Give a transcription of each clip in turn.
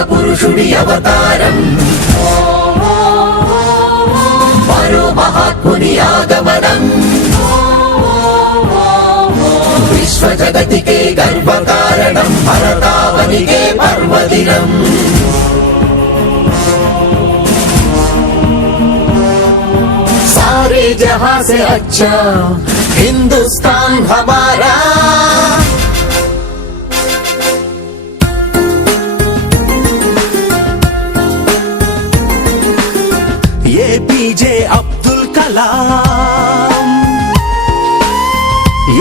పురుషుడి అవతారం మరో మహాత్ముని ఆగమనం విశ్వ జగతికే గర్వకారణం భరతావనికే పర్వదినం सारे जहां से अच्छा हिंदुस्तान हमारा ఏపీజే అబ్దుల్ కలాం.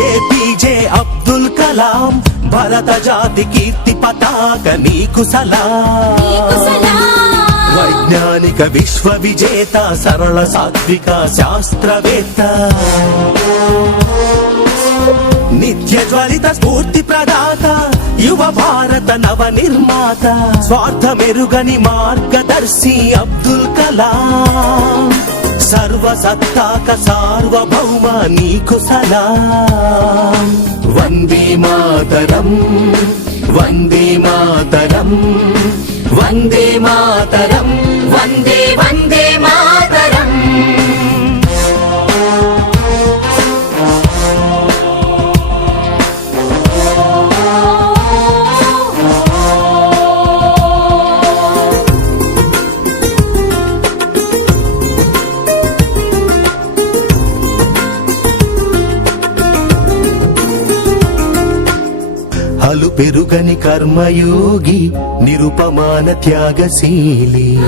ఏపీజే అబ్దుల్ కలాం భరత జాతి కీర్తి పతాక నీకు సలాం. వైజ్ఞానిక విశ్వ విజేత సరళ సాత్విక శాస్త్రవేత్త. నిత్య జ్వలిత స్ఫూర్తి ప్రదాత యువ భారత నవ నిర్మాత స్వార్థ మెరుగని మార్గదర్శి అబ్దుల్ కలాం. సర్వసత్తాక సార్వభౌమ నీకు సలాం. వందే మాతరం వందే మాతరం వందే మాతరం వందే హలు పెరుగని కర్మయోగి నిరుపమాన త్యాగశీలి.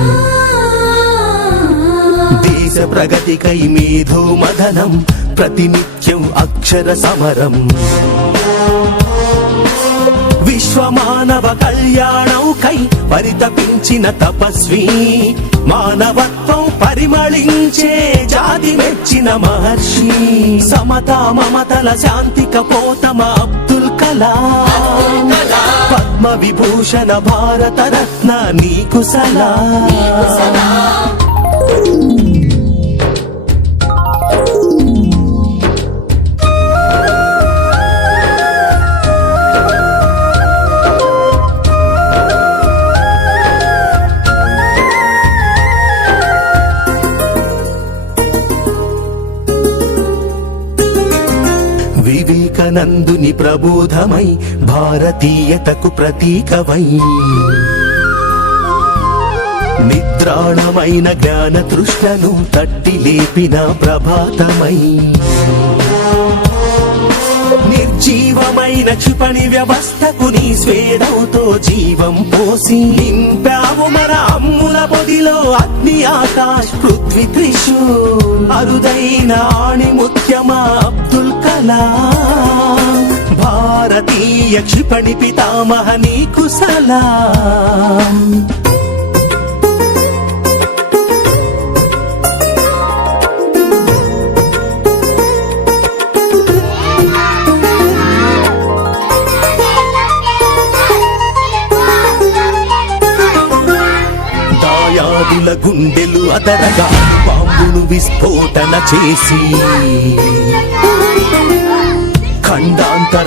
దేశ ప్రగతికై మేధో మదనం ప్రతినిత్యం అక్షర సమరం. విశ్వమానవ కళ్యాణౌకై పరితపించిన తపస్వి మానవత్వం పరిమళించే జాతి మెచ్చిన మహర్షి. సమతా మమతల శాంతి కపోతమ అబ్దుల్ పద్మ విభూషణ భారత రత్న నీకు సలా నందుని ప్రబోధమై భారతీయతకు ప్రతీకమై నిద్రాణమైన జ్ఞాన తృష్ణను తట్టి లేపిన ప్రభాతమై. జీవమైన క్షిపణి వ్యవస్థకు నీ స్వేదవుతో జీవం పోసి నింపావు మన అమ్ముల పొదిలో అగ్ని ఆకాశ్ పృథ్వీ త్రిషు. అరుదైన ఆణి ఆణిముత్యమా అబ్దుల్ కలాం. భారతీయ క్షిపణి పితామహ నీకు సలాం. గుండెలు అదరగా బాంబును విస్ఫోటన చేసి. ఖండాంతర